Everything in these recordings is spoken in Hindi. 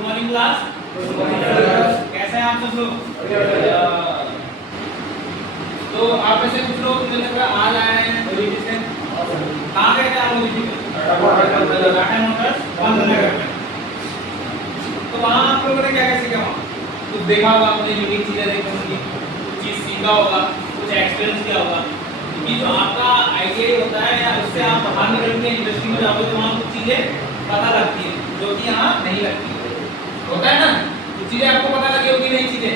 Good morning class. कैसे हैं आप सब लोग? तो आप में से कुछ लोग मुझे लग रहा है आज आए हैं ओलीटी से। कहाँ गए थे आप ओलीटी में? टाटा मोटर्स पंतनगर में। तो वहाँ आप लोगों ने क्या क्या सीखा? वहाँ कुछ देखा होगा, आपने यूनिक चीजें देखी होंगी, कुछ चीज सीखा होगा, कुछ एक्सपीरियंस किया होगा। कि जो आपका आइडिया होता है या उससे आप बाहर निकल के इंडस्ट्री में जाओगे तो वहाँ कुछ चीजें पता लगती है जो कि यहाँ नहीं लगती होता है ना। कुछ चीजें आपको पता लगी होगी, नई चीजें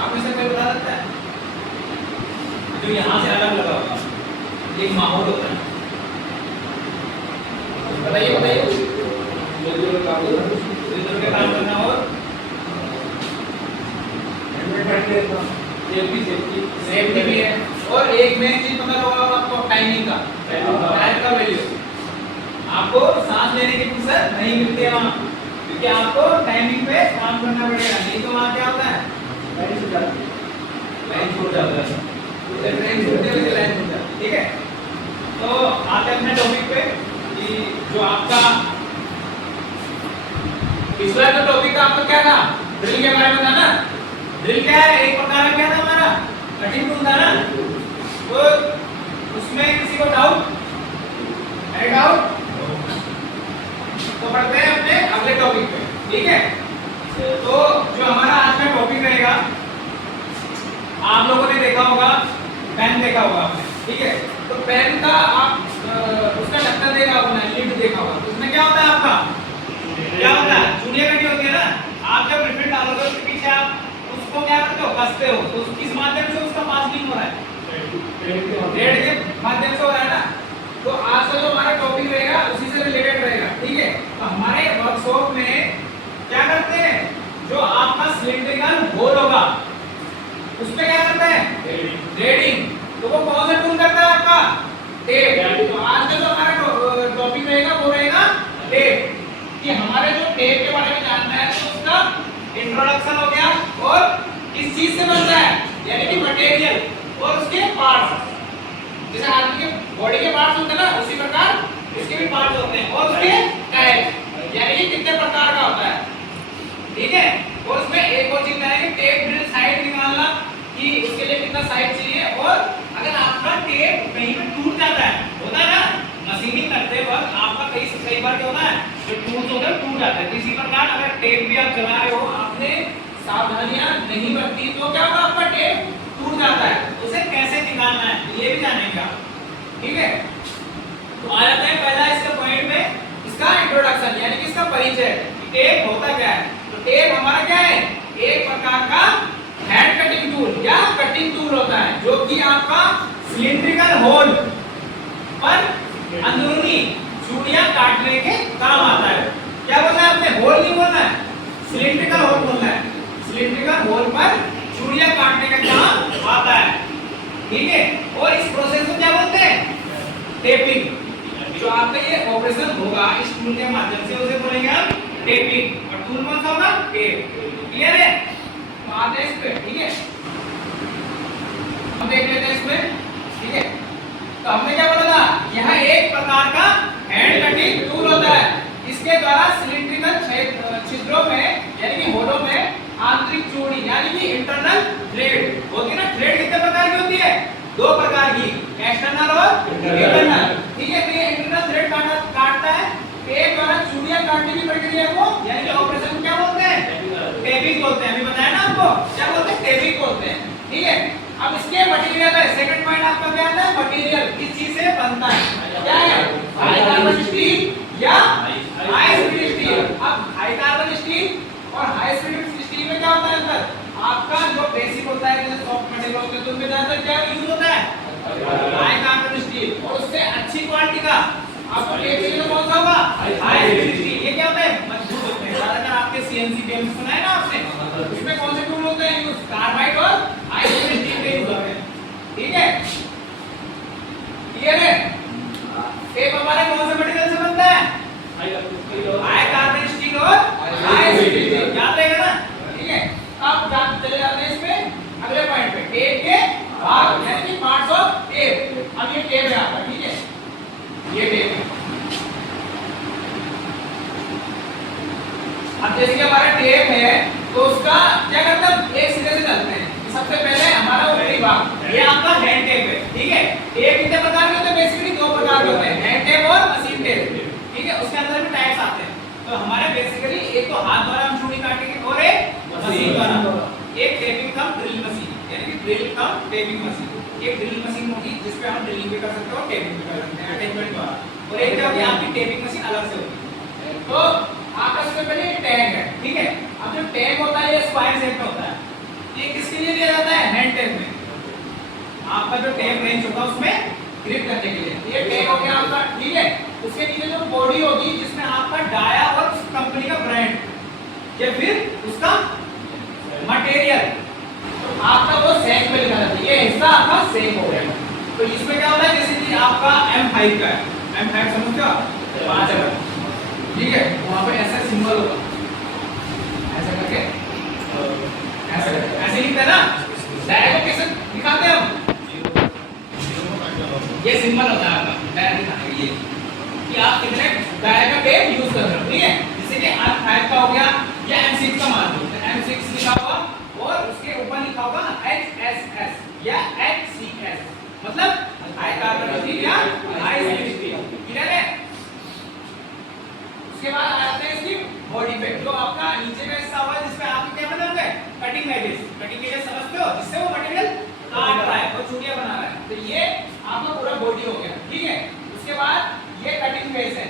आप इसे कोई बता सकता है जो यहाँ से अलग लगा होगा? एक माहौल होता है, बताइए बताइए। काम करना और सेफ्टी भी है। और एक मेन चीज पता होगा आपको, टाइमिंग का, टाइम का वैल्यू। आपको सांस लेने की फुर्सत नहीं मिलती है वहाँ, क्योंकि आपको टाइमिंग पे काम करना पड़ेगा। नहीं तो वहाँ क्या होता है, लाइन छूट जाता है। ट्रेन छूटने वाली लाइन छूट जाती है। ठीक है, तो आते हैं अपने टॉपिक पे कि जो आपका पिछला जो टॉपिक था आपका क्या था, ड्रिल के बारे में था ना। ड्रिल क्या है, एक प्रकार का क्या था हमारा, कटिंग टूल था ना। तो उसमें किसी को डाउट है? डाउट तो पढ़ते हैं अपने अगले टॉपिक पे। ठीक है, तो जो हमारा आज का टॉपिक रहेगा, आप लोगों ने देखा होगा, पेन देखा होगा आपने। ठीक है, तो पेन का आप उसका ढक्कन देखा होगा, लिड देखा होगा। उसमें क्या होता है आपका, क्या होता है, चूड़ियां कटी होती है ना। आप जब रिफिल डालोगे उसके पीछे आप उसको क्या करते हो, कसते हो। तो किस माध्यम से उसका पासिंग हो रहा है? थ्रेड के माध्यम से हो रहा है ना। तो आज का जो हमारा टॉपिक रहेगा उसी से रिलेटेड रहेगा। ठीक है, तो हमारे वर्कशॉप में क्या करते हैं, जो आपका सिलिंड्रिकल होल होगा उसमें क्या करते हैं, थ्रेडिंग। तो वो कौन सा टूल करता है आपका, टेप। तो आज का जो हमारा टॉपिक रहेगा वो रहेगा टेप, कि हमारे जो टेप के बारे में जानना है तो उसका इंट्रोडक्शन हो गया, और किस चीज से बनता है, यानी कि मटेरियल और उसके पार्ट्स। जैसे आदमी के बॉडी के पार्ट्स होते हैं ना, उसी प्रकार इसके भी पार्ट्स होते हैं, और उसके टाइप यानी कि कितने प्रकार का होता है। ठीक है, और उसमें एक और चीज है कि टेप ड्रिल साइड निकालना, कि उसके लिए कितना साइड चाहिए। और अगर आपका टेप कहीं पे टूट जाता है, होता है ना, मशीनिंग करते वक्त आपका कई बार क्या होता है, जो टूल्स होता है टूट जाता है। इसी प्रकार अगर टेप भी आप चला रहे हो, आपने सावधानियां नहीं बरती तो क्या होगा, आपका टेप टूट जाता है। उसे कैसे निकालना है ये भी जानेंगे आप। ठीक है, तो आ जाते हैं पहला इसका पॉइंट में, इसका इंट्रोडक्शन यानी कि इसका परिचय। टेप होता क्या है? तो टेप हमारा क्या है, एक प्रकार का हैंड कटिंग टूल या कटिंग टूल होता है, जो कि आपका सिलिंड्रिकल होल पर अंदरूनी चूड़ियां काटने के काम आता है। क्या बोलना है आपने, होल नहीं बोलना है, सिलिंड्रिकल होल बोलना है। सिलिंड्रिकल होल पर चूड़ियां काटने का काम आता है। ठीक है, और इस प्रोसेस को क्या बोलते हैं, टेपिंग। जो आपका ये ऑपरेशन होगा इस टूल के माध्यम से, उसे बोलेंगे हम टेपिंग। और टूल कौन सा होगा, टेप। क्लियर है, तो आते हैं इस पे। ठीक है, हम देख लेते हैं इसमें। ठीक है, तो हमने क्या बोला था, यह एक प्रकार का हैंड कटिंग टूल होता है। इसके द्वारा सिलिंड्रिकल छिद्रों में यानी कि होलों में आंतरिक चूड़ी यानी कि इंटरनल थ्रेड होती है ना। थ्रेड कितने प्रकार की होती है, दो प्रकार की, एक्सटर्नल और इंटरनल। ठीक है, तो ये इंटरनल थ्रेड काटता है। टेप द्वारा चूड़ियां काटने की प्रक्रिया को यानी कि ऑपरेशन को क्या बोलते हैं, टेपिंग बोलते हैं। अभी बताया ना आपको, क्या बोलते हैं, टेपिंग बोलते हैं। ठीक है, अब इसके मटेरियल है, सेकंड पॉइंट आपका क्या है, मटेरियल किस चीज से बनता है, क्या है, हाई कार्बन स्टील या हाई स्पीड स्टील। अब हाई कार्बन स्टील और हाई स्पीड स्टील में क्या होता है, अंदर आपका जो बेसिक होता है, जैसे सॉफ्ट मटेरियल होते हैं तो उनमें ज्यादातर क्या यूज होता है, हाई कार्बन स्टील। और उससे अच्छी क्वालिटी का आपको टेप चाहिए तो कौन सा होगा, हाई स्पीड स्टील। ये क्या होता है, मजबूत होते हैं। ज्यादातर आपके सीएनसी बीएम सुना है ना आपने, उसमें कौन से टूल होते हैं यूज, कार्बाइड और हाई स्पीड स्टील के यूज होते हैं। ठीक है, क्लियर है। टेप हमारे कौन से मटेरियल से बनता है, हाई कार्बन स्टील और हाई स्पीड स्टील, याद रहेगा ना। ठीक है, अब चले जाते हैं इसमें अगले पॉइंट पे, टेप के भाग यानी कि पार्ट्स ऑफ टेप। अब ये टेप है आपका, ठीक है, ये टेप है। अब अब जैसे कि हमारा टेप है तो उसका क्या करते हैं, एक सिरे से चलते हैं। सबसे पहले हमारा ऊपरी भाग ये आपका हैंड टेप है, ठीक है। टेप कितने प्रकार के होते हैं, बेसिकली दो प्रकार के होते हैं, हैंड टेप और मशीन टेप, ठीक है। उसके अंदर भी टाइप्स आते हैं। तो हमारे बेसिकली एक तो हाथ द्वारा हम चूड़ी काटेंगे और एक मशीन द्वारा, एक टेपिंग कम ड्रिल मशीन, यानी कि ड्रिल कम टेपिंग मशीन। एक ड्रिल मशीन होगी जिस पे हम ड्रिलिंग भी कर सकते हैं और टेपिंग भी कर सकते हैं अटैचमेंट द्वारा, और एक क्या होगी आपकी टेपिंग मशीन अलग से होगी। तो आपका सबसे पहले टैग है, ठीक है। अब जो टैग होता है ये स्क्वायर शेप में होता है, ये किसके लिए दिया जाता है, हैंड टैग में। आपका जो टैग रेंज होगा उसमें ग्रिप करने के लिए, ये टैग हो गया आपका, ठीक है। उसके नीचे जो बॉडी होगी जिसमें आपका डाया और उस कंपनी का ब्रांड या फिर उसका मटेरियल, तो आपका वो सेक पे लिखा जाता है, ये हिस्सा आपका सेक हो गया। तो इसमें क्या होता है, जैसे कि आपका M5 का है, M5 समझते हो आप, 5 है, ठीक है। वहां पे ऐसा सिंबल होगा, ऐसा करके ऐसा करके ऐसे लिखते हैं ना, डायरेक्ट को कैसे दिखाते हैं हम, ये सिंबल होता है आपका डायरेक्ट दिखाने के लिए कि आप कितने डायरेक्ट का टेप यूज कर रहे हो, ठीक है। जैसे कि M5 का हो गया या M6 का मान लो, M6 लिखा होगा और उसके ऊपर लिखा होगा HSS या HCS, मतलब हाई कार्बन स्टील या हाई स्टील स्टील, क्लियर है। उसके बाद आते हैं इसकी बॉडी पे, जो आपका नीचे का हिस्सा होगा जिसपे आप क्या बना रहे हैं, कटिंग एजेस। कटिंग एजेस समझते हो, जिससे वो मटेरियल काट रहा है और चूड़ियां बना रहा है। तो ये आपका पूरा बॉडी हो गया, ठीक है। उसके बाद ये कटिंग फेस है,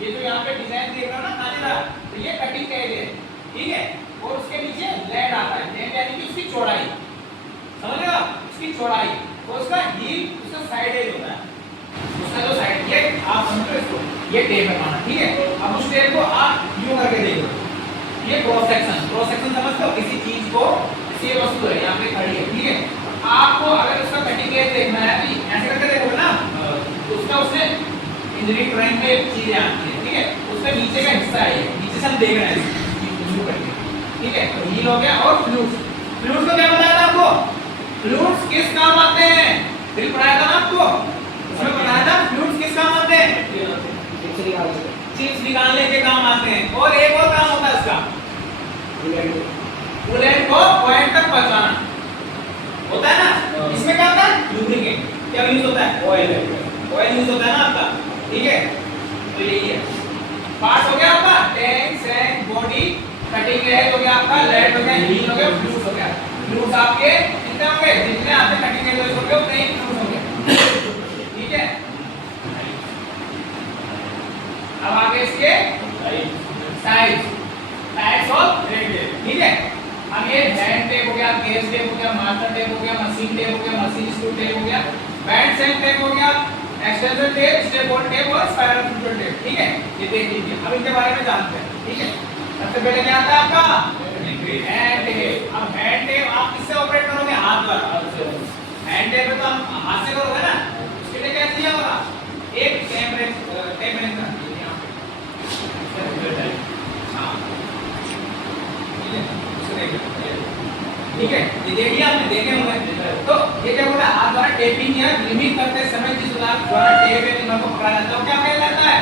ये जो यहाँ पे डिजाइन देख रहे हो ना काटेदार, तो ये कटिंग एज है, ठीक है। और उसके नीचे लेड आता है, लेड यानी कि उसकी चौड़ाई, समझ रहे हो, उसकी चौड़ाई। और उसका हील, उसका साइड एज होता है, उसका जो साइड, ये आप समझो इसको, ये टेप है माना, ठीक है। अब उस टेप को आप यूं करके देखो, ये क्रॉस सेक्शन समझते हो, किसी चीज को, किसी वस्तु है यहाँ पे खड़ी है, ठीक है। आपको अगर उसका कटिंग एज देखना है तो ऐसे करके देखोगे ना, तो उसका उससे इंजीनियरिंग ड्राइंग में चीजें आती है, ठीक है। उसका नीचे का हिस्सा है, नीचे से हम देख रहे हैं, ठीक है। तो हील हो गया। और फ्लूइड्स, फ्लूइड्स को क्या बताया था आपको, फ्लूइड्स किस काम आते हैं, फिर पढ़ाया था ना आपको, उसमें बताया था फ्लूइड्स किस काम आते हैं, चिप्स निकालने के काम आते हैं। और एक और काम होता है उसका, कूलेंट को पॉइंट तक पहुंचाना होता है ना। इसमें क्या होता है, लुब्रिकेंट क्या यूज होता है, ऑयल यूज होता है ना आपका, ठीक है। तो यही है पार्ट हो गया आपका, tank, sack, body, cutting edge हो गया आपका, लेड हो गया, हील हो गया, फ्लूइड्स हो गया। फ्लूइड्स आपके कितने होंगे, जितने आपके कटिंग एज हो गए उतने ही फ्लूइड्स होंगे, ठीक है। अब आगे इसके टाइप्स ऑफ टेप, ठीक है। अब ये हैंड टेप हो गया, गेज टेप हो गया, मास्टर टेप हो गया, मशीन टेप हो गया, मशीन स्क्रू टेप हो गया, बैंड सेल टेप हो गया, एक्सटेंशन टेप, स्टेपल टेप और स्पाइरल फ्लूइड टेप, ठीक है। ये देख लीजिए, अब इनके बारे में जानते हैं, ठीक है। सबसे पहले क्या आता है आपका हैंड टेप। अब हैंड टेप आप किससे ऑपरेट करोगे, हाथ द्वारा। हैंड टेप में तो हम हाथ से करोगे ना, उसके लिए क्या चाहिए होगा, एक टेप रेंज, ठीक है। ये देखिए आपने देखे होंगे। तो ये क्या बोला, हाथ द्वारा टेपिंग या लिमिट करते समय जिस द्वारा टेप या लिमर को पकड़ा जाता है वो क्या कहलाता है,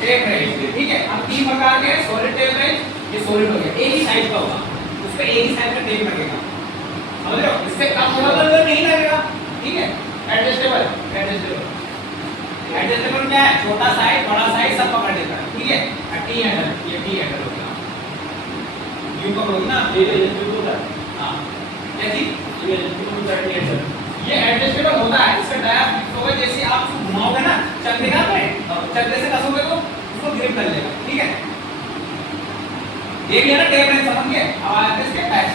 टेप रेंज, ठीक है। अब 3 प्रकार के सॉलिड टेप रेंज, ये सॉलिड हो गया, एक ही साइज का होगा, उस पे एक ही साइज का टेप लगेगा, समझ रहे हो। इससे कम होगा तो नहीं लगेगा, ठीक है। एडजस्टेबल क्या है, छोटा साइज बड़ा साइज सब पकड़ लेता है, ठीक है। टी हैंडल, ये टी हैंडल हो गया, यूं पकड़ोगे ना, हां क्या जी, ये एडजस्टेबल होता है। इसका डाया फिक्स होगा, जैसे आप घुमाओगे ना चक्रे का पे, चक्रे से कसोगे तो उसको ग्रिप कर लेगा, ठीक है। देख लिया ना टेप रेंज, समझ गए। अब आते हैं इसके टाइप्स।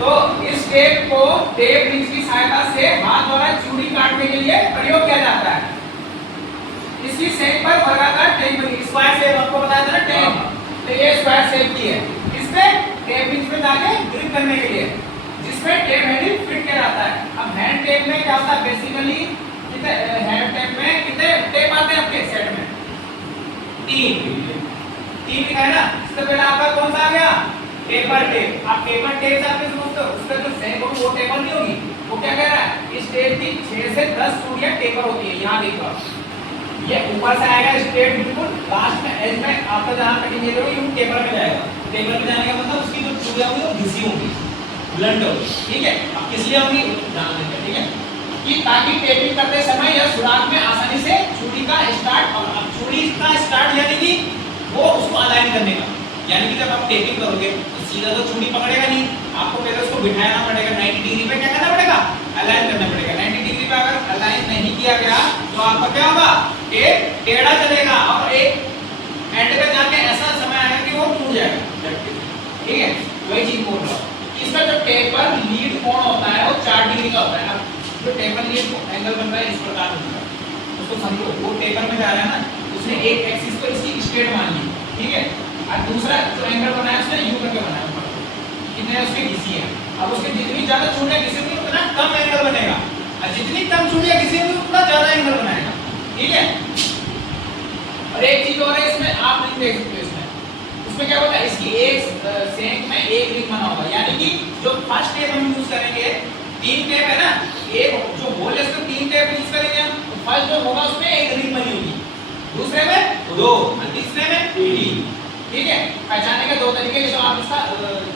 तो इस टेप को टेप रिंच की सहायता से हाथ द्वारा चूड़ी काटने के लिए प्रयोग किया जाता है। इसकी शेप पर वर्गाकार टेप बनी, स्क्वायर शेप आपको बताया था ना टेप, तो ये स्क्वायर शेप की है। इसमें टेप रिंच में डाले ग्रिप करने के लिए, जिसमें टेप हैंडल फिट किया जाता है। अब हैंड टेप में क्या होता है, बेसिकली कितने हैंड टेप में कितने टेप आते हैं आपके सेट में, 3 लिखा है ना। इससे पहले आपका कौन सा आ गया, पेपर टेप। आप पेपर टेप से आपने समझते हो, उसका जो शेप होगी वो टेपर नहीं होगी, वो क्या कह रहा है, इस टेप की 6 से 10 चूड़ियां टेपर होती है, यहां देखो, ये ऊपर से आएगा स्ट्रेट बिल्कुल, लास्ट में एज में आपका जहां कटिंग एरिया होगी वो टेपर में जाएगा। टेपर में जाने का मतलब उसकी जो चूड़ियां होंगी वो घिसी होंगी, ब्लंट होगी, ठीक है। अब किस लिए होंगी जान लेते हैं, ठीक है, कि ताकि टेपिंग करते समय या सुराख में आसानी से छुरी का स्टार्ट, और अब छुरी का स्टार्ट यानी कि वो उसको अलाइन करने का, यानी कि जब आप टेपिंग करोगे तो सीधा तो छुरी पकड़ेगा नहीं, आपको पहले उसको बिठाना पड़ेगा 90 डिग्री पे, क्या करना पड़ेगा, अलाइन करना पड़ेगा। 90 डिग्री पे अगर अलाइन नहीं किया गया तो आपका क्या होगा, ये टेढ़ा चलेगा और एक एंड पे जाके ऐसा समय आएगा कि वो टूट जाएगा, ठीक है। वही चीज बोल रहा हूं, इसका जो टेपर लीड कोण होता है वो 4 डिग्री का होता है। अब जो टेपर लीड एंगल बन रहा है इस प्रकार बनता है, उसको समझो, वो टेपर में जा रहा है ना, उसने एक एक्सिस पर इसकी स्ट्रेट मान ली, ठीक है, और दूसरा जो एंगल बनाया उसने यू करके बनाया, कितने उसके घिसी है। अब उसके जितनी ज्यादा चूड़ियां घिसेंगी उतना कम एंगल बनेगा, और जितनी कम चूड़ियां घिसेंगी उतना ज्यादा एंगल बनाएगा, ठीक है। और एक चीज और है इसमें, आप नहीं देख सकते इसमें, उसमें क्या होता है, इसकी एक सेंक में एक रिंग बना होगा, यानी कि जो फर्स्ट टेप हम यूज करेंगे, 3 टेप है ना, एक जो होल है उसमें 3 टेप यूज करेंगे हम, तो फर्स्ट जो होगा उसमें एक रिंग बनी होगी, दूसरे में 2 और तीसरे में 3, ठीक है। पहचानने के 2 तरीके, जो आप इसका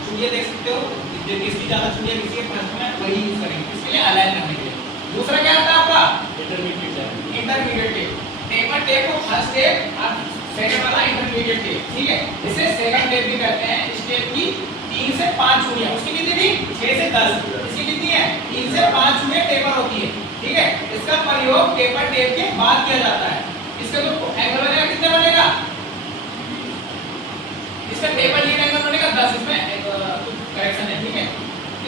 चूड़ियां देख सकते हो, किसकी ज्यादा चूड़ियां किसी के फर्स्ट में वही यूज करेंगे, इसके लिए अलाइन करने के लिए। दूसरा क्या आता है आपका इंटरमीडिएट टेप, टेपर टेप को फर्स्ट टेप और सेकंड वाला इंटरमीडिएट टेप, ठीक है, इसे सेकंड टेप भी कहते हैं। इस टेप की 3 से 5 चूड़ियां, उसकी कितनी थी 6 से 10, इसकी कितनी है 3 से 5 चूड़ियां टेपर होती है, ठीक है। इसका प्रयोग टेपर टेप के बाद किया जाता है। इसका जो एंगल बनेगा कितने बनेगा, इसका टेपर लीड एंगल बनेगा 10, इसमें एक करेक्शन है, ठीक है,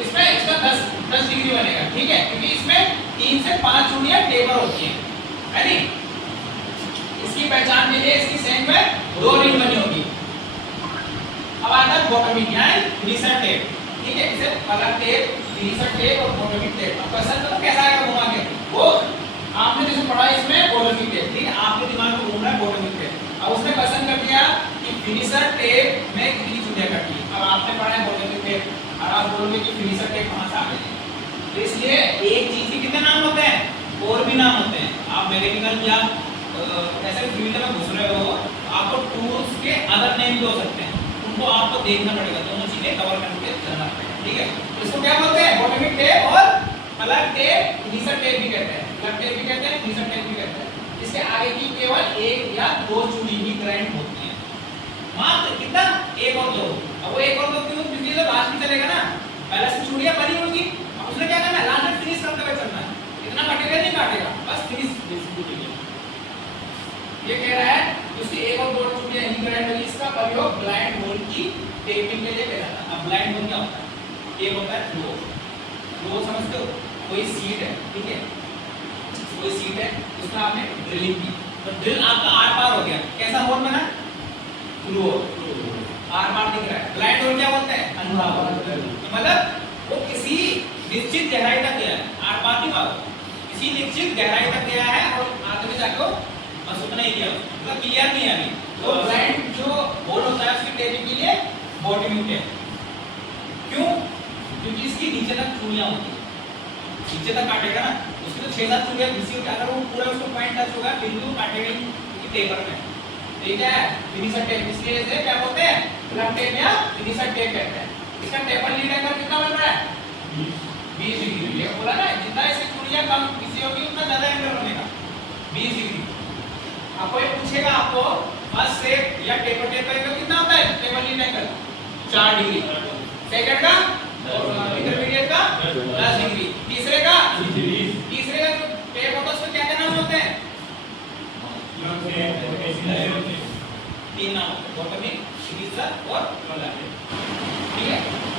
इसमें इसका 10 डिग्री बनेगा, ठीक है, क्योंकि इसमें 3 से 5 चूड़ियां टेपर होती हैं, है नी। इसकी पहचान के लिए इसकी सेंक में 2 रिंग बनी होगी। अब आता है बॉटमिक यानी फिनिशर टेप, ठीक है, इसे पलक टेप, फिनिशर टेप और बॉटमिक टेप। अब क्वेश्चन तो कैसा आएगा घुमा के, वो आपने जैसे पढ़ा इसमें बॉटमिक टेप, ठीक है, आपके दिमाग में घूम रहा है बॉटमिक टेप। अब उसने क्वेश्चन कर दिया कि फिनिशर टेप में कितनी चूड़ियां कटी, अब आपने पढ़ा है बॉटमिक टेप, और आप बोलोगे कि फिनिशर टेप कहां से आ गई, तो इसलिए एक चीज के कितने नाम होते हैं, और भी नाम होते हैं। आप मैकेनिकल या ऐसे फील्ड में घुस रहे हो, आपको टूल्स के अदर नेम भी हो सकते हैं, उनको आपको देखना पड़ेगा, दोनों चीजें कवर करके चलना पड़ेगा, ठीक है। इसको क्या बोलते हैं, बॉटमिक टेप और प्लग टेप, फिनिशर टेप भी कहते हैं, प्लग टेप भी कहते हैं, फिनिशर टेप भी कहते हैं। इसके आगे की केवल 1 या 2 चूड़ी ही ग्राइंड होती है, मात्र कितना 1 और 2। अब वो 1 और 2 क्यों, क्योंकि तो लास्ट में चलेगा ना, पहले से चूड़ियां बनी होंगी, अब उसने क्या करना है, लास्ट में फिनिश करते हुए चलना है, इतना काटेगा नहीं काटेगा, बस फिनिश बेसिकली ये कह रहा है कि उसकी 1 और 2 चूड़ियां नहीं ग्राइंड होगी। इसका प्रयोग ब्लाइंड होल की टेपिंग के लिए किया जाता है। अब ब्लाइंड होल क्या होता है, एक होता है फ्लो समझते हो, कोई सीट है, ठीक है, कोई सीट है, उसमें आपने ड्रिलिंग की, तो ड्रिल आपका आर पार हो गया, कैसा होल बना, फ्लो आर पार दिख रहा है। ब्लाइंड होल क्या बोलते हैं, अंधा होल, मतलब वो किसी निश्चित गहराई तक गया है, आर पार नहीं हुआ, किसी निश्चित गहराई तक गया है और आगे में जाकर बस उतना ही किया, मतलब क्लियर नहीं है अभी। तो ब्लाइंड जो होल होता है उसकी टेपिंग के लिए बॉटमिक टेप, क्यों, क्योंकि इसकी नीचे तक चूड़ियां होती है, नीचे तक काटेगा ना, उसकी तो 6-7 चूड़ियां घिसी होती है, अगर वो पूरा उसको पॉइंट टच होगा फिर भी वो काटेगा नहीं, क्योंकि टेपर में, ठीक है। फिनिशर टेप इसलिए इसे क्या बोलते हैं, प्लग टेप या फिनिशर टेप कहते हैं। इसका टेपर लीड एंगल कितना बन रहा है, 20 डिग्री, ये बोला ना, जितना इसकी चूड़ियां कम घिसी होगी उतना ज्यादा एंगल बनेगा 20 डिग्री। अब कोई पूछेगा आपको फर्स्ट टेप या टेपर टेप का एंगल कितना होता है, taper lead angle 4 degree, second का और इंटरमीडिएट का 10 डिग्री, तीसरे का तीसरे का टेप होता है उसको क्या नाम होते हैं, 3 नाम, बॉटमिक, फिनिशर और प्लग, ठीक है।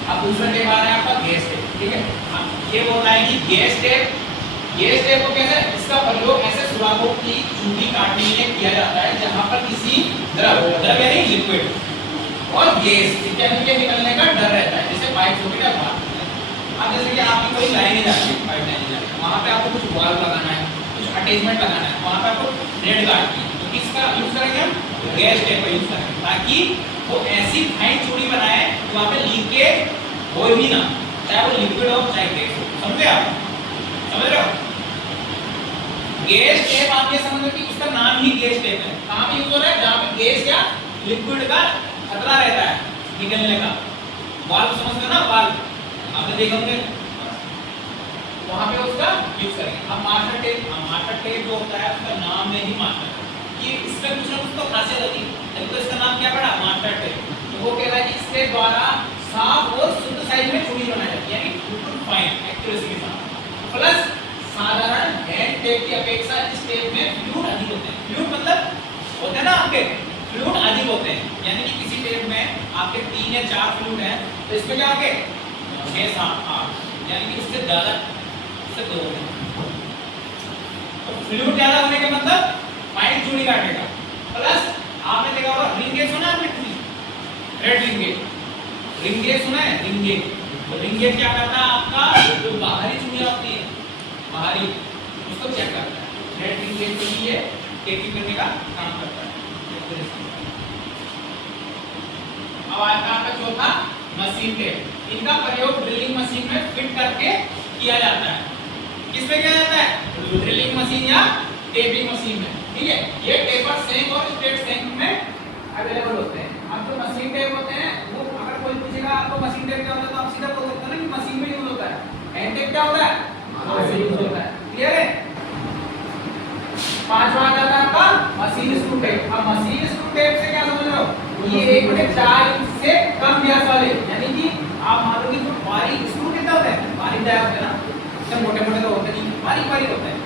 अब दूसरा टेप आ रहा है आपका गैस टेप, ठीक है। अब ये बोल रहा है कि गैस टेप को कैसे, इसका प्रयोग ऐसे सुराखों की चूड़ी काटने के लिए किया जाता है जहां पर किसी द्रव यानी लिक्विड और गैस इत्यादि के निकलने का डर रहता है, जैसे पाइप छोटे या बाहर। अब जैसे कि आपकी कोई लाइन जाती है, पाइप लाइन जाती है, वहां पे आपको कुछ वाल्व लगाना है, कुछ अटैचमेंट लगाना है, वहां पे आपको थ्रेड काटनी है, तो किसका यूज करेंगे हम, गैस टेप का यूज करेंगे, ताकि वो ऐसी फाइन चूड़ी बनाए कि वहां पे लीकेज हो ही ना, चाहे वो लिक्विड हो चाहे गैस हो, समझे आप, समझ रहे हो। गैस टेप आप ये समझ लो कि उसका नाम ही गैस टेप है। कहाँ पे यूज हो रहा है? जहाँ पे गैस या लिक्विड का खतरा रहता है निकलने का। वाल्व समझते हो ना, वाल्व आपने देखा होंगे, वहां पे उसका यूज करेंगे। अब मास्टर टेप जो होता है उसका नाम में ही मास्टर कि इसमें कुछ ना कुछ तो खासियत होती है, तो इसका नाम क्या पड़ा? Master tape. तो वो कह रहा है कि इसके द्वारा साफ और शुद्ध साइज में चूड़ी बनाई जाती है, यानी बिल्कुल फाइन एक्यूरेसी के साथ। प्लस साधारण हैंड टेप की अपेक्षा इस टेप में फ्लूइड अधिक होते हैं। फ्लूइड मतलब होते हैं ना आपके, फ्लूइड अधिक होते हैं, यानी कि किसी टेप में आपके 3 या 4 फ्लूइड हैं तो इसमें क्या होंगे? 6 7 8, यानी कि उससे ज्यादा से 2 है। तो फ्लूइड ज्यादा होने का मतलब फाइन चूड़ी काटने का। प्लस आपने देखा होगा रिंग गेज सुना आपने? Red ring gauge, ring gauge सुना है? रिंग गेज, तो रिंग गेज क्या करता है? आपका जो बाहरी चूड़ियां होती है, बाहरी, उसको चेक करता है। रेड रिंग गेज के लिए टेपिंग करने का काम करता है। अब आता है चौथा मशीन टेप। इनका प्रयोग ड्रिलिंग मशीन में फिट करके किया जाता है। किसमें किया जाता है? ड्रिलिंग मशीन या टेपिंग मशीन में, ठीक है। ये टेपर सेंक और स्ट्रेट सेंक में अवेलेबल होते हैं। अब जो मशीन टेप होते हैं वो अगर कोई पूछेगा आपको मशीन टेप क्या होता है तो आप सीधा बोल सकते हो ना कि मशीन में यूज होता है। हैंड टेप क्या होता है? हाथ से यूज होता है। क्लियर है? पांचवा आता है आपका मशीन स्क्रू टेप। अब मशीन स्क्रू टेप से क्या समझ रहे हो? ये 1/4 इंच से कम व्यास वाले, यानी कि आप मान लो कि जो बारीक स्क्रू कितना होता है? बारीक डाया होता है ना, इतने मोटे-मोटे तो होते नहीं, बारीक होते हैं।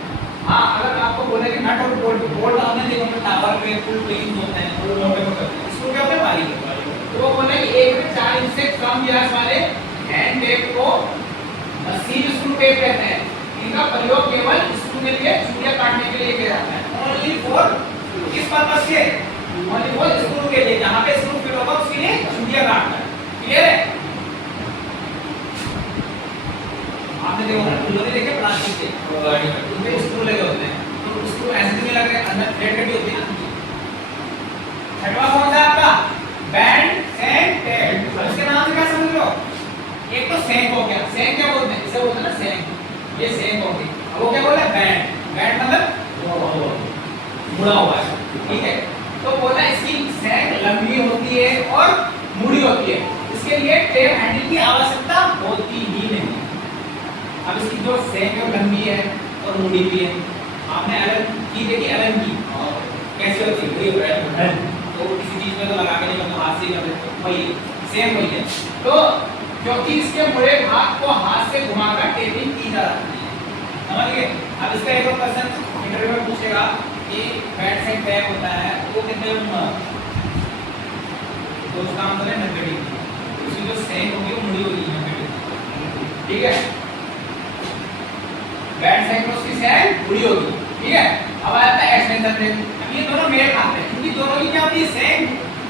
हाँ, अगर आपको बोले कि नट और बोल्ट आपने देखा होगा टावर पे फुल प्लेन होते हैं, फुल मोटे-मोटे, स्क्रू क्या होते हैं? बारीक है। तो वो बोले कि 1/4 इंच से कम व्यास वाले हैंड टेप को मशीन स्क्रू टेप कहते हैं। इनका प्रयोग केवल स्क्रू के लिए, चूड़ियां काटने के लिए किया जाता है। ओनली फॉर किस पर्पस के? ओनली फॉर स्क्रू के लिए, जहां पे स्क्रू फिट होगा उसके लिए चूड़ियां काटना है। क्लियर है? आपने देखा होगा खुले देखे प्लास्टिक के गाड़ी में उनमें स्क्रू लगे होते हैं, तो स्क्रू ऐसे नहीं लग रहे, अंदर थ्रेड कटी होती है ना। छठवां कौन सा आपका? बैंड सेंक टेप। इसके नाम से क्या समझ लो? एक तो सेंक हो गया, सेंक क्या बोलते हैं? इसे बोलते हैं ना सेंक, ये सेंक हो गई। अब वो क्या बोला है? बैंड। बैंड मतलब मुड़ा हुआ है, ठीक है। तो बोला इसकी सेंक लंबी होती है और मुड़ी होती है, इसके लिए टेप हैंडल की आवश्यकता होती ही नहीं। अब इसकी जो सेंक है लंबी है और मुड़ी भी है। आपने एलन की देखी? एलन की कैसे होती है? तो किसी चीज में तो लगा के नहीं, मतलब हाथ से कर लेते, वही सेम वही है। तो क्योंकि इसके मुड़े भाग को हाथ से घुमाकर टेपिंग की जा रही है, समझ गए? अब इसका एक और क्वेश्चन इंटरव्यू में पूछेगा कि बैट सेंक टेप होता है वो कितने तो उसका आंसर है 90 डिग्री। उसकी जो सेंक होगी वो मुड़ी होगी 90 डिग्री, ठीक है। बैट सेंक में उसकी सेंक मुड़ी होगी, ठीक है। अब आता है एक्सटेंशन टेप। अब ये दोनों मेल खाते हैं क्योंकि दोनों की क्या होती है? सेंक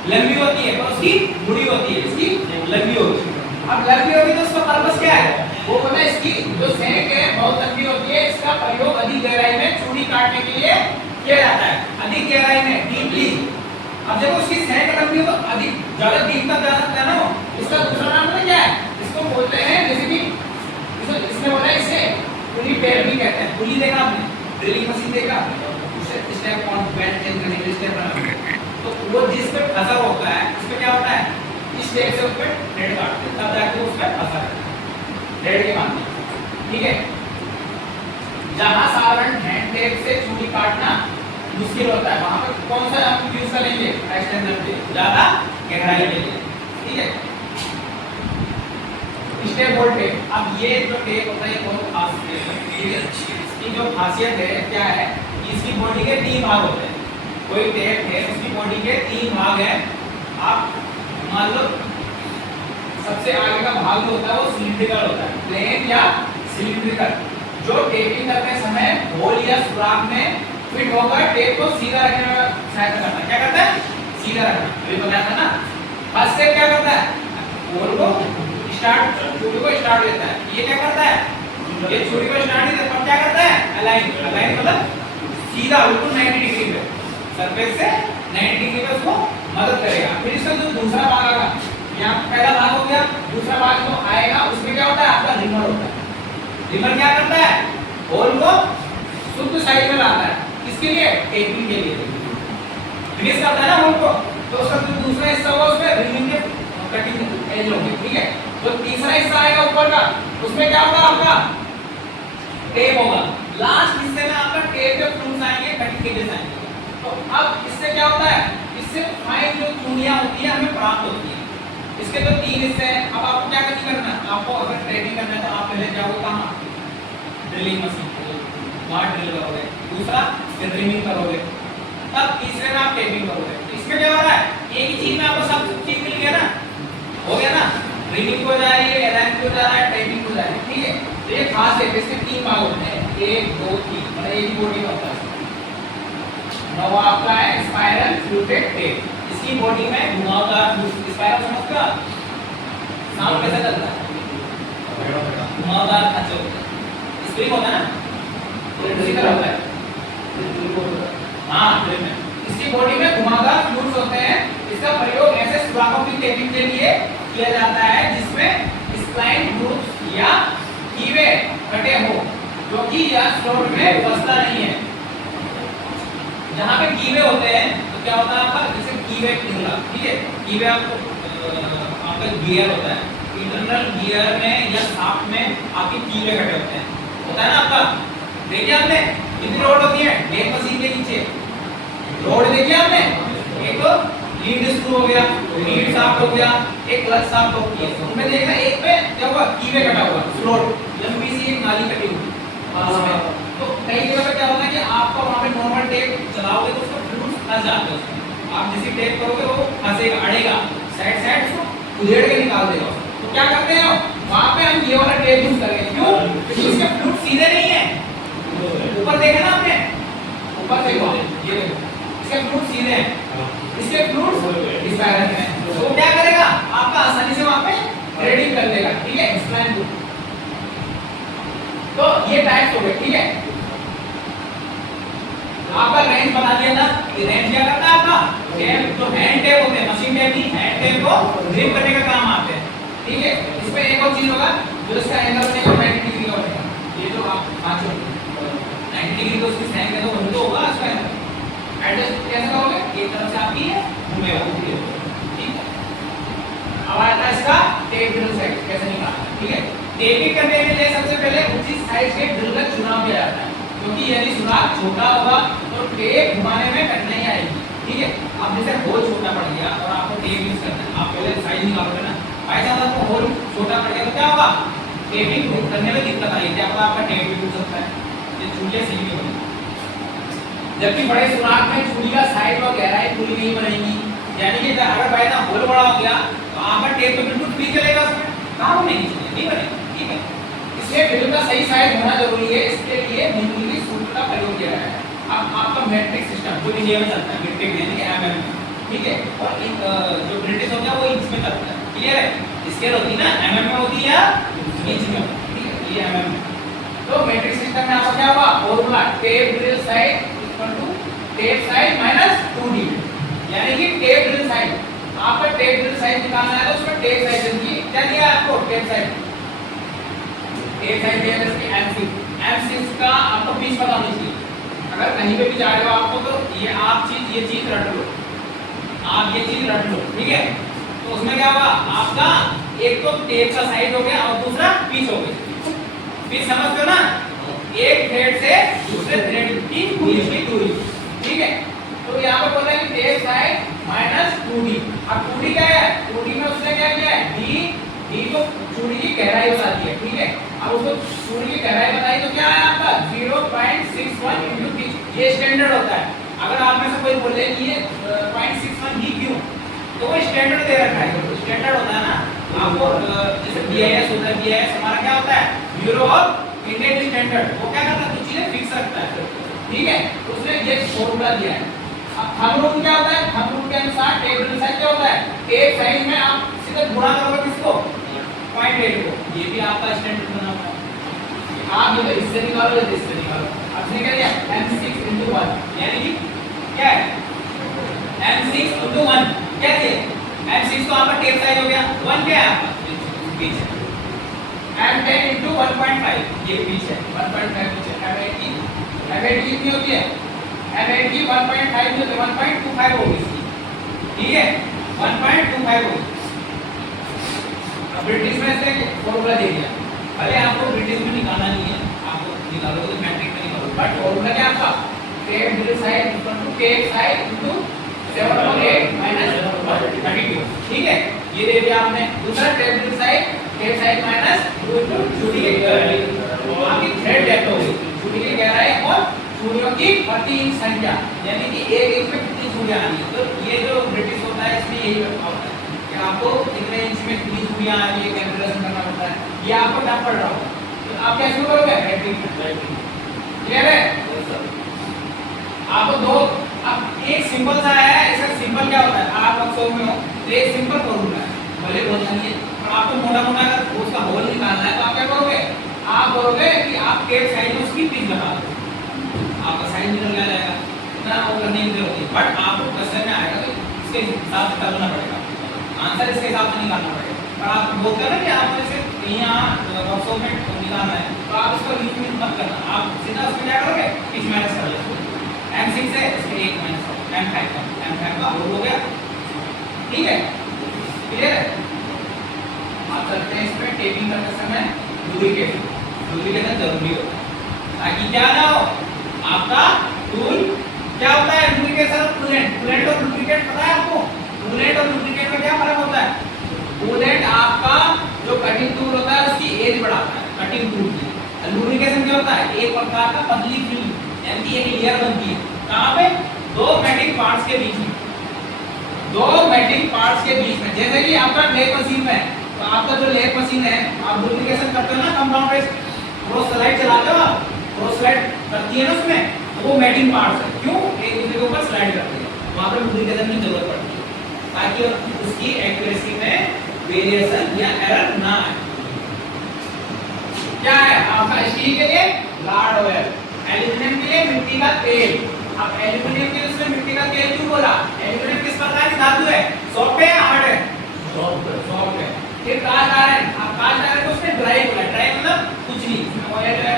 लंबी होती है और उसकी मुड़ी होती है, इसकी लंबी होगी। अब लंबी होगी तो उसका पर्पस क्या है? वो बोला इसकी जो सेंक है बहुत लंबी होती है, इसका प्रयोग अधिक गहराई में चूड़ी काटने के लिए किया जाता है, अधिक गहराई में, डीपली। अब जब उसकी सेंक लंबी हो तो अधिक ज्यादा डीप तक जा सकता है ना। इसका दूसरा नाम पता क्या है? इसको बोलते हैं जैसे कि इसमें बोला है इसे पुली टेप भी कहते हैं। पुली देखा आपने? ड्रिलिंग मशीन देखा? उसे स्टेप ऑन बैंड चेंज करने के लिए स्टेप बना, तो वो जिस पे फंसा होता है उस पे क्या होता है? इस टेप से उस पे थ्रेड काटते हैं, तब जाके उस पे फंसा है थ्रेड के माध्यम, ठीक है। जहां साधारण हैंड टेप से चूड़ी काटना मुश्किल होता है वहां पे कौन सा हम यूज करेंगे? एक्सटेंशन टेप, ज्यादा गहराई के लिए, ठीक है। Step bolt tape. अब ये जो टेप होता है ये बहुत खास टेप है, ठीक है। इसकी जो खासियत है क्या है? इसकी बॉडी के 3 भाग होते हैं। कोई टेप है उसकी बॉडी के 3 भाग हैं। आप मान लो सबसे आगे का भाग जो होता है वो सिलिंड्रिकल होता है, प्लेन या सिलिंड्रिकल, जो टेपिंग करते समय होल या सुराख में फिट होकर टेप को सीधा रखने में सहायता करता है। क्या करता है? सीधा रखना। अभी बताया था ना। फर्स्ट स्टेप क्या करता है? होल को स्टार्ट, चूड़ी को स्टार्ट देता है। ये क्या करता है? ये चूड़ी को स्टार्ट नहीं देता, क्या करता है? अलाइन। अलाइन मतलब सीधा बिल्कुल 90 डिग्री पे, सरफेस से 90 डिग्री पे उसको मदद करेगा। फिर इसका जो दूसरा भाग आएगा, यहाँ पहला भाग हो गया, दूसरा भाग जो आएगा उसमें क्या होता है? आपका रिमर होता है। रिमर क्या करता है? होल को शुद्ध साइज में लाता है, किसके लिए? टेपिंग के लिए। फिनिश करता है ना होल को, तो उसका जो दूसरा हिस्सा होगा उसमें ड्रिलिंग के कटिंग एज होंगे, ठीक है। जो तीसरा हिस्सा आएगा ऊपर का, उसमें क्या होगा? आपका टेप होगा। लास्ट हिस्से में आपका टेप के फ्लूस आएंगे, कटिंग के एजेस आएंगे। तो अब इससे क्या होता है? इससे फाइन जो चूड़ियां होती है हमें प्राप्त होती है। इसके तो तीन हिस्से हैं। अब आपको क्या करना है? आपको अगर ट्रेनिंग करना है तो आप पहले जाओगे कहाँ? ड्रिलिंग मशीन, वहाँ ड्रिल करोगे। दूसरा ड्रिलिंग करोगे, तब तीसरे में आप टेपिंग करोगे। इसमें क्या हो रहा है? एक ही चीज में आपको सब चीज मिल गया ना, हो गया ना। ड्रिलिंग हो जा रही है, एलाइन हो जा रहा है, टेपिंग हो जा रही है, ठीक है। तो ये खास है, इसके तीन भाग होते हैं, 1 2 3, मतलब एक ही बॉडी होता है। वो आपका है स्पाइरल फ्लूटेड टेप। इसकी बॉडी में घुमावदार स्पाइरल समझ का साउंड कैसा चलता है? घुमावदार खांचे होते हैं, स्प्रिंग होता है ना, तो इसी तरह होता है। हाँ, इसकी बॉडी में घुमावदार फ्लूइड्स होते हैं। इसका प्रयोग ऐसे सुराखों की टेपिंग के लिए किया जाता है जिसमें स्प्लाइन ग्रूव्स या कीवे कटे हो, जो कि यह स्लोट में फंसता नहीं है। जहाँ पे कीवे होते हैं तो क्या होता है आपका? जैसे कीवे निकला, ठीक है। कीवे आपका गियर होता है, इंटरनल गियर में या शाफ्ट में आपके कीवे कटे होते हैं, होता है ना आपका। देखिए आपने कितनी रोड होती है ड्रिल मशीन के नीचे? रोड देखिए आपने, एक तो लीड स्क्रू हो गया, लीड शाफ्ट हो गया, एक क्लच शाफ्ट होती है। उनमें देखना एक पे क्या हुआ? कीवे कटा हुआ, स्लोट लंबी सी एक नाली कटी हुई उसमें। तो कई जगह पे क्या होता है कि आपको वहाँ पे नॉर्मल टेप चलाओगे तो उसका फ्लूइड फंस जाता है उसमें। आप जैसी टेप करोगे वो फंसेगा, अड़ेगा, साइड उसको उधेड़ के निकाल देगा। तो क्या करते हैं वहाँ पे हम ये वाला टेप यूज करेंगे। क्यों? क्योंकि इसके फ्लूइड सीधे नहीं है। ऊपर देखा ना आपने, ऊपर देखो, ये देखो, इसके फ्लूइड सीधे हैं, इसके फ्लूइड इस पैटर्न में। तो क्या करेगा? आपका आसानी से वहाँ पे थ्रेडिंग कर देगा, ठीक है। एक्सप्लेन दो। तो ये टाइप्स हो गए, ठीक है। आपका रेंज बता दिया था कि रेंज क्या करता है आपका? टेप जो हैंड टेप होते हैं, मशीन टेप नहीं, हैंड टेप को ग्रिप करने का काम आते हैं, ठीक है। इसमें एक और चीज होगा जो इसका एंगल बनेगा 90 डिग्री का बनेगा। ये जो आप पांचों 90 डिग्री को उसकी स्टैंड तो वही तो होगा इसका एंगल। एडजस्ट कैसे करोगे? एक तरफ से आपकी है, घूमेगा, ठीक है। अब आता है इसका टेप ड्रिल साइड कैसे निकालना, ठीक है। टेपिंग करने के लिए सबसे पहले उसी साइड के ड्रिल का चुनाव किया जाता है, क्योंकि यदि सुराख छोटा होगा तो टेप घुमाने में कठिनाई आएगी, ठीक है। अब जैसे होल छोटा पड़ गया और आपको टेप यूज करना है, आप पहले साइज निकालोगे ना, ऐसा आपको होल छोटा पड़ गया तो क्या होगा? टेपिंग करने में दिक्कत आएगी, क्या पता आपका टेप भी टूट सकता है, ये चूड़ियां सही नहीं होगी। जबकि बड़े सुराख में चूड़ी का साइज और गहराई पूरी नहीं बनेगी, यानी कि अगर भाई ना होल बड़ा हो गया तो आपका टेप तो बिल्कुल फ्री चलेगा, उसमें काम नहीं बनेगा, ठीक है। इसलिए ड्रिल का सही साइज होना जरूरी है। इसके लिए मिलीमीटर सूत्र का प्रयोग किया गया है। अब आपका मैट्रिक सिस्टम जो इंडिया में चलता है, मीट्रिक यानी कि एमएम, ठीक है। और जो ब्रिटिश होता है वो इंच में चलता है, क्लियर है। स्केल होती है ना, एमएम में होती है या इंच में, ठीक है, ये एमएम में। तो मैट्रिक सिस्टम में आपका क्या होगा? Formula tap drill size equal to tap size minus 2d, यानी कि टेप ड्रिल साइज, आपका टेप ड्रिल साइज निकालना है तो उसमें टेप साइज की क्या दिया है आपको? टेप साइज दिया है इसकी M6 का आपको पीस पता होनी चाहिए। अगर कहीं पे भी जा रहे हो आपको तो ये चीज रट लो, आप ये चीज रट लो, ठीक है। तो उसमें क्या होगा? आपका एक तो टेप का साइज हो गया और दूसरा पीस हो गया। पीस समझते हो ना? एक थ्रेड से दूसरे थ्रेड की बीच की दूरी, ठीक है। तो यहाँ पे बोला है कि टेप साइज माइनस 2d। अब 2d क्या है? 2d में उसने क्या किया है? d को चूड़ी की गहराई बताती है, ठीक है। अब उसको चूड़ी की गहराई बताई तो क्या है आपका? 0.61 into 3, ये स्टैंडर्ड होता है। अगर आप में से कोई बोले कि ये 0.61 ही क्यों, तो वो स्टैंडर्ड दे रखा है, स्टैंडर्ड होता है ना। आपको जैसे BIS होता है, BIS हमारा क्या होता है? ब्यूरो ऑफ इंडियन स्टैंडर्ड, वो क्या करता है? कुछ चीजें फिक्स रखता है, ठीक है। उसने ये फॉर्मूला दिया है। अब थंब रूल क्या होता है? थंब रूल के अनुसार टेप ड्रिल साइज क्या होता है? टेप साइज में आप सीधे गुणा करोगे किसको? 0.8 को। ये भी आपका स्टैंडर्ड बना हुआ है। आप ये इससे निकालो या इससे निकालो। अब इसने क्या दिया? M6 into 1, यानी कि क्या है? M6 into 1 क्या दिया? M6 तो आपका टेप साइज हो गया, 1 क्या है आपका? पिच है। M10 into 1.5 ये पिच है, 1.5 पिच है। F8 की कितनी होती है? F8 की 1.5 जो 1.25 होगी इसकी, ठीक है 1.25 होगी। अब ब्रिटिश में से फॉर्मूला दे दिया, भले आपको ब्रिटिश में निकालना नहीं है, आपको निकालोगे तो मैट्रिक में निकालो, बट फॉर्मूला क्या आपका tap drill side equal to tap side into 7/8 minus 32, ठीक है ये दे दिया आपने। दूसरा tap drill side tap side minus 2 into चूड़ी की गहराई, आपकी थ्रेड डेप्थ होगी, चूड़ी की गहराई और चूड़ियों की प्रति इंच संख्या, यानी कि एक इंच में कितनी चूड़ियां आनी है। तो ये जो ब्रिटिश होता है इसमें यही होता है कि आपको कितने इंच में कितनी चूड़ियां आ रही है कैलकुलेशन करना पड़ता है, ये आपको टफ पड़ रहा हो तो आप कैसे करोगे मैट्रिक, क्लियर है। आपको दो, अब एक सिंपल सा है, इसका सिंपल क्या होता है आप अक्सर में हो तो एक सिंपल फॉर्मूला है, भले बहुत नहीं है पर आपको मोटा मोटा अगर उसका होल निकालना है तो आप क्या करोगे, आप करोगे कि आप टेप साइड में उसकी पिच लगा दो, आपका साइज निकल जाएगा, इतना वो करने की जरूरत नहीं, बट आपको क्वेश्चन में आएगा तो इसके हिसाब से करना पड़ेगा, आंसर इसके हिसाब से निकालना पड़ेगा। पर आप बोलते हो ना कि आप जैसे यहाँ वर्कशॉप में निकालना है तो आप इसको रीच में मत करना, आप सीधा उसमें क्या करोगे पिच माइनस कर लेते M6 से इसके 1 माइनस M5 का होल हो गया, ठीक है क्लियर है। आप चलते हैं इसमें टेपिंग करते समय लुब्रिकेशन जरूरी होता है ताकि क्या ना हो आपका टूल क्या होता है लुब्रिकेशन कूलेंट और लुब्रिकेंट पता है आपको, कूलेंट और लुब्रिकेंट में क्या फर्क होता है, कूलेंट आपका जो कटिंग टूल होता है उसकी एज बढ़ाता है कटिंग टूल की, लुब्रिकेशन क्या होता है एक प्रकार का पतली फिल्म यानी कि एक लेयर बनती है कहां पे, दो मेटिंग पार्ट्स के बीच में, दो मेटिंग पार्ट्स के बीच में। जैसे कि आपका लेप मशीन में तो आपका जो लेप मशीन है आप लुब्रिकेशन करते हो ना कंपाउंड पे क्रॉस स्लाइड चलाते हो, आप क्रॉस स्लाइड करती है ना उसमें, वो मेटिंग पार्ट्स है, क्यों एक दूसरे के ऊपर स्लाइड करते हैं, वहां पर लुब्रिकेशन की जरूरत पड़ती है ताकि उसकी एक्यूरेसी में वेरिएशन या एरर ना आए। क्या है आपका स्टील के लिए लार्ड ऑयल, एल्यूमीनियम के लिए मिट्टी का तेल। अब एल्यूमीनियम के लिए उसने मिट्टी का तेल क्यों बोला, एल्यूमीनियम किस प्रकार की धातु है, सॉफ्ट है या हार्ड है, सॉफ्ट है। फिर कास्ट आयरन, अब कास्ट आयरन को उसने ड्राई बोला, ड्राई मतलब कुछ नहीं, इसमें ऑयल है,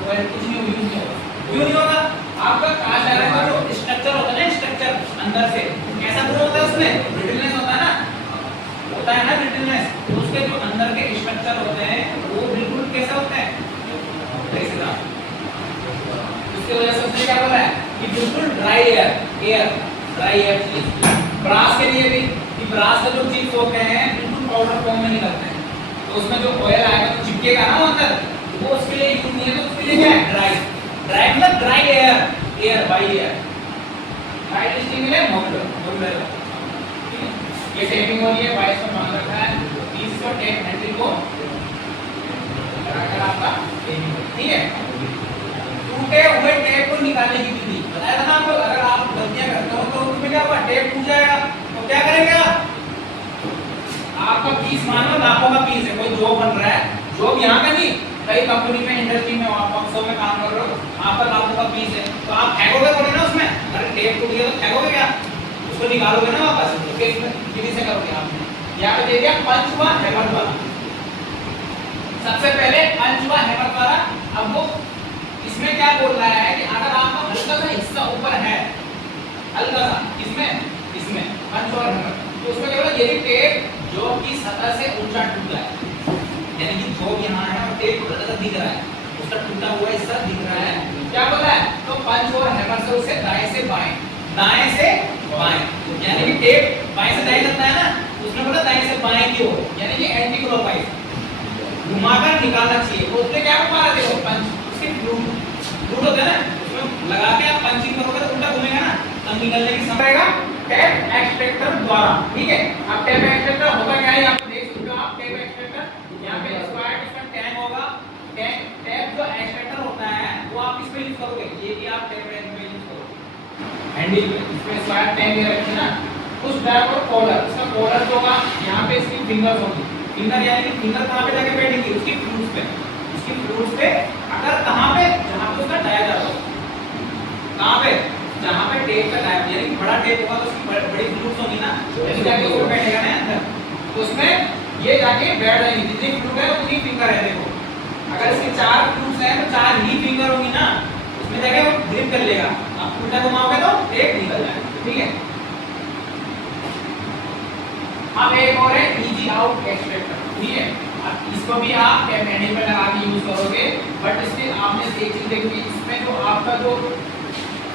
ऑयल कुछ नहीं यूज नहीं होगा, क्यों नहीं होगा, आपका कास्ट आयरन का जो स्ट्रक्चर होता है ना, स्ट्रक्चर अंदर से कैसा ग्रो होता है, उसमें ब्रिटलनेस होता है ना ब्रिटलनेस, तो उसके जो अंदर के स्ट्रक्चर होते हैं वो बिल्कुल कैसे होते हैं, ऐसे उसके वजह से उसने क्या बोला है कि बिल्कुल ड्राई एयर चाहिए। ब्रास के लिए भी कि ब्रास के जो चिप्स होते हैं बिल्कुल पाउडर फॉर्म में निकलते हैं, तो उसमें जो ऑयल आएगा तो चिपकेगा ना अंदर, वो उसके लिए यूज नहीं है, तो उसके लिए क्या है ड्राई मतलब dry air by air, dry steel के लिए मोल्डर। ये टेपिंग हो रही है 22 का मान रखा है, 30 का टेप हैंडल को लगाकर आपका ठीक है। टूटे हुए टेप को निकालने की विधि बताया था ना आपको, अगर आप गलतियां करते हो तो उसमें क्या होगा टेप टूट जाएगा, तो क्या करेंगे आपका पीस मानो लाखों का पीस है, कोई जॉब बन रहा है, जॉब यहाँ का नहीं कई कंपनी में इंडस्ट्री में आप 500 में काम कर रहे हो, आपका लाखों का पीस है, तो आप फेंकोगे थोड़ी ना उसमें, अगर टेप टूट गया तो फेंकोगे क्या, उसको निकालोगे ना वापस, तो किस विधि से करोगे आपने, यहाँ पे दे दिया पंच हुआ हैमर द्वारा, सबसे पहले पंच हुआ हैमर द्वारा। अब वो इसमें क्या बोल रहा है कि अगर आपका हल्का सा हिस्सा ऊपर है, हल्का सा इसमें पंच और हैमर, तो उसमें क्या बोला यदि टेप जो की सतह से ऊंचा टूटा है, यानी कि जो यहाँ है और टेप थोड़ा सा दिख रहा है, उसका टूटा हुआ हिस्सा दिख रहा है, क्या बोला है, तो पंच और हैमर से उसे दाएं से बाएं यानी कि टेप बाएं से दाएं चलता है ना, उसने बोला दाएं से बाएं की ओर, यानी कि एंटी क्लॉकवाइज घुमाकर निकालना चाहिए। तो उसने क्या मारा, देखो पंच उसके फ्लूट होता है ना, उसमें लगा के आप पंचिंग करोगे तो उल्टा घूमेगा ना, तब निकलने की समय आएगा टेप एक्सट्रैक्टर द्वारा, ठीक है। अब टेप एक्सट्रैक्टर होगा क्या है, आप देख सकते हो, आप टेप एक्सट्रैक्टर यहाँ पे स्क्वायर इसका टैग होगा, टेप जो एक्सट्रैक्टर होता है वो आप किस पे यूज करोगे, ये भी आप टेप में यूज करोगे हैंडल पे, इसमें स्क्वायर टैग ये रखिए ना, उस बैक और कॉलर, इसका कॉलर जो होगा यहाँ पे इसकी फिंगर्स होगी, फिंगर यानी कि फिंगर कहाँ पे जाके बैठेंगी, उसकी फ्लूट्स पे, अगर कहाँ पे, जहाँ पे उसका डायमीटर हो, कहाँ पे, जहाँ पे टेप का डायमीटर यानी कि बड़ा टेप होगा तो उसकी बड़ी फ्लूट्स होगी ना, ऐसे जाके ऊपर बैठेगा ना अंदर, तो उसमें ये जाके बैठ जाएंगे, जितनी फ्लूट है उतनी फिंगर है, देखो अगर इसकी 4 फ्लूट्स हैं तो 4 ही फिंगर होगी ना, उसमें उसमें जगह वो ग्रिप कर लेगा, आप उल्टा घुमाओगे तो टेप निकल जाएगा, ठीक है। अब एक और है इजी आउट एक्सट्रैक्टर, ठीक है। अब इसको भी आप मैनुअल पे लगा के यूज करोगे, बट इसमें आपने एक चीज देखी, इसमें जो आपका जो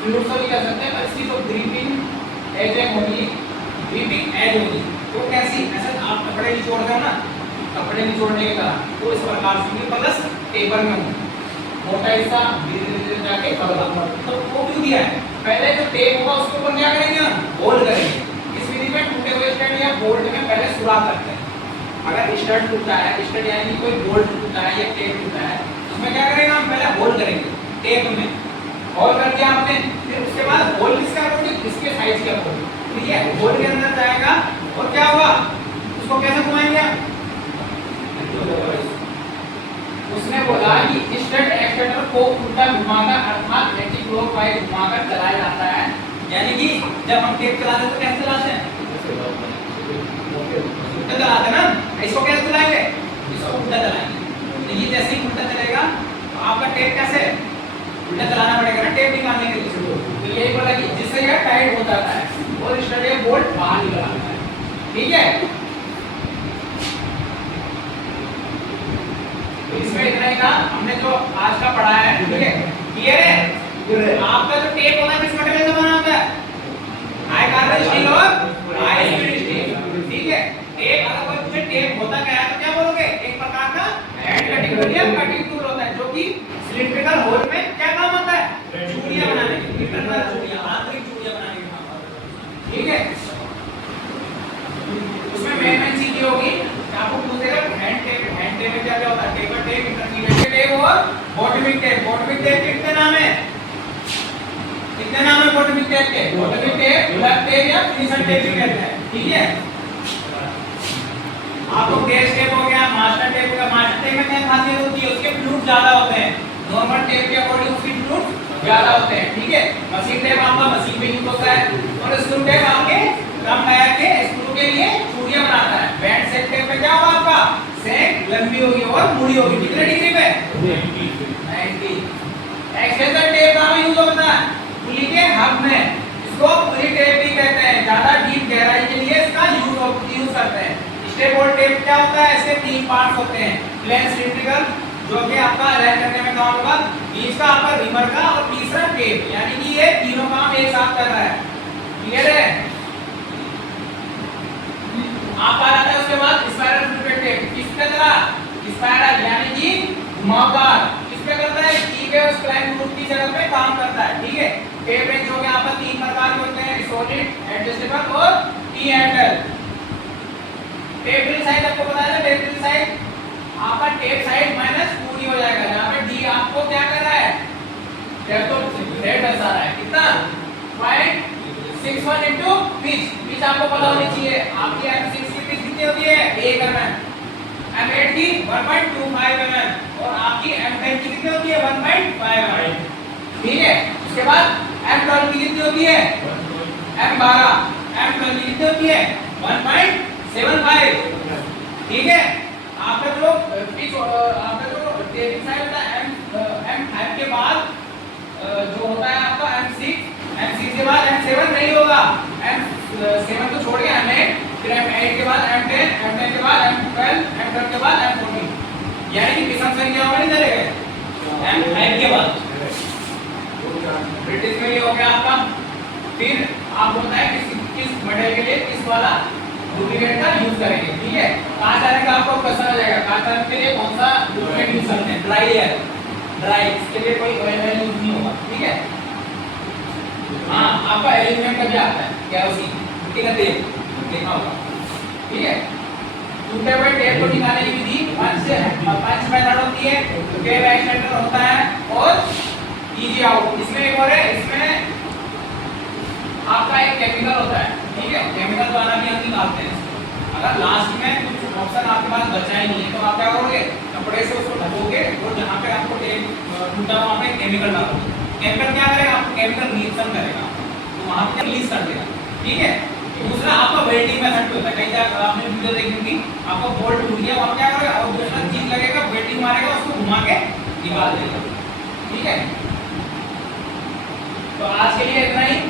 फ्लूइड को भी कर सकते हैं, पर इसकी जो ग्रिपिंग एज होगी, ग्रिपिंग एज होगी तो कैसी, ऐसे आप कपड़े निचोड़ रहे हो ना, कपड़े निचोड़ने की तरह, तो इस प्रकार से प्लस टेपर में होगी, मोटा हिस्सा धीरे धीरे जाके पतला। तो वो क्यों दिया है, पहले जो टेप होगा उसके ऊपर क्या करेंगे हम, होल्ड करेंगे। इस विधि में टूटे हुए स्टड या बोल्ट में पहले सुराख करते हैं। अगर स्टड टूटा है, स्टड यानी कोई बोल्ट टूटा है या टेप टूटा है, उसमें क्या करेंगे हम, पहले होल्ड करेंगे टेप में, होल्ड कर दिया आपने, फिर उसके बाद होल किसके अकॉर्डिंग, इसके साइज के अकॉर्डिंग, ठीक है। होल के अंदर जाएगा और क्या होगा, उसको कैसे घुमाएंगे, उसने बोला कि स्टड एक्सटेंडर को उल्टा घुमाकर अर्थात एंटी क्लॉकवाइज घुमाकर चलाया जाता है। यानी कि जब हम टेप चलाते हैं तो कैसे चलाते हैं, उल्टा चलाते हैं ना, इसको कैसे चलाएंगे, इसको उल्टा चलाएंगे। तो ये जैसे ही उल्टा चलेगा तो आपका टेप कैसे उल्टा चलाना पड़ेगा ना, टेप निकालने के लिए। तो यही बोला कि जिससे यह टाइट हो जाता है और स्टड या बोल्ट बाहर निकल आता है, ठीक है। इसमें इतना ही था, हमने जो आज का पढ़ा है, ठीक है, क्लियर है। आपका जो टेप होता है किस मटेरियल से बना होता है, हाई कार्बन स्टील और हाई स्पीड स्टील, ठीक है। टेप अगर कोई पूछे टेप होता क्या है तो क्या बोलोगे, एक प्रकार का हैंड कटिंग टूल या कटिंग टूल होता है, जो कि सिलिंड्रिकल होल में क्या काम आता है, चूड़ियां बनाने के, इंटरनल चूड़ियां, आंतरिक चूड़ियां बनाने के काम आता है, ठीक है। उसमें मेन चीज ये होगी, आपको पूछेगा हैंड टेप में क्या क्या होता है, टेपर टेप, इंटरमीडिएट टेप और बॉटमिंग टेप। बॉटमिंग टेप के कितने नाम है, कितने नाम है बॉटमिंग टेप के, बॉटमिंग टेप, ब्लैक टेप या फिनिशर टेप भी कहते हैं, ठीक है। आपको गेज टेप हो गया, मास्टर टेप का, मास्टर टेप में क्या खासियत होती है, उसके फ्लूइड ज्यादा होते हैं, नॉर्मल टेप के अकॉर्डिंग उसके फ्लूइड ज्यादा होते हैं, ठीक है। मशीन टेप आपका मशीन में यूज होता है और स्क्रू टेप आपके कम टायर के स्क्रू के लिए चूड़ियां बनाता है। बैंड सेट टेप में क्या होगा, आपका सेक लंबी होगी और मुड़ी होगी, कितने डिग्री पे, 90। एक्सटेंशन टेप का यूज होता है पुली के हब में, इसको पुली टेप भी कहते हैं, ज्यादा डीप गहराई के लिए इसका यूज करते हैं। स्टेबल टेप क्या होता है, इसके 3 पार्ट्स होते हैं, प्लेन सिलिंड्रिकल जो कि आपका अलाइन करने में काम होगा, बीच का आपका रिमर का, और तीसरा टेप, यानी कि ये तीनों काम एक साथ कर रहा है, क्लियर है। आप आ जाता है उसके बाद स्पाइरल फ्लूइड टेप, किस पे चला, स्पाइरल यानी कि घुमावदार, किस पे करता है, की पे और स्प्लाइन रूट की जगह पे काम करता है, ठीक है। टेप रेंज हो गया आपका 3 प्रकार के होते हैं, सॉलिड, एडजस्टेबल और T angle. Tape drill size आपको पता है ना, टेप ड्रिल साइज आपका टेप साइड माइनस पूरी हो जाएगा, जहां पे डी आपको क्या कर रहा है, टेप तो रेड दर्शा रहा है, कितना 0.61 इनटू पिच, पिच आपको पता होनी चाहिए, आपकी M6 की पिच कितनी होती है 1 mm, M8 की 1.25 mm और आपकी M10 की कितनी होती है 1.5 mm, ठीक है। उसके बाद M12 की कितनी होती है, M12, M12 की कितनी होती है 1.75, ठीक है। आपका जो पिच, आपका जो टेपिंग साइड होता है M5 के बाद जो होता है आपका M6 के बाद M7 नहीं होगा, M7 तो छोड़ के M8, फिर M8 के बाद M10, M10 के बाद M12, M12 के बाद M14, यानी कि विषम संख्याओं में नहीं चलेगा, M5 के बाद ब्रिटिश में ये हो गया आपका। फिर आप होता है किस मॉडल के लिए किस वाला डुप्लीकेट का यूज करेंगे, ठीक है। कांच आने का आपको क्वेश्चन आ जाएगा, कांच आने के लिए कौन सा डुप्लीकेट यूज करते हैं, ड्राई एयर, ड्राई, इसके लिए कोई ऑयल यूज नहीं होगा, ठीक है। हाँ, आपका एल्यूमिनियम का भी आता है, केरोसिन, मिट्टी का तेल देखा होगा, ठीक है। टूटे हुए टेप को निकालने की विधि पंच मेथड होती है, टेप एक्सटेंडर होता है और इजी आउट। इसमें एक और है, इसमें आपका एक केमिकल होता है, ठीक है, केमिकल द्वारा भी हम निकालते हैं। अगर लास्ट में कुछ ऑप्शन आपके पास बचा ही नहीं है तो आप क्या करोगे, कपड़े से उसको ढकोगे और जहाँ पे आपको टेप टूटा वहाँ पे केमिकल डालोगे, केमिकल क्या करेगा, आपको केमिकल रिएक्शन करेगा तो वहाँ पे रिलीज कर देगा, ठीक है। दूसरा आपका वेल्डिंग मेथड होता है, कई जगह आपने वीडियो देखी होगी, आपको बोल्ट टूट गया वहाँ क्या करेगा, और दूसरा चीज लगेगा, वेल्डिंग मारेगा, उसको घुमा के निकाल देगा, ठीक है। तो आज के लिए इतना ही।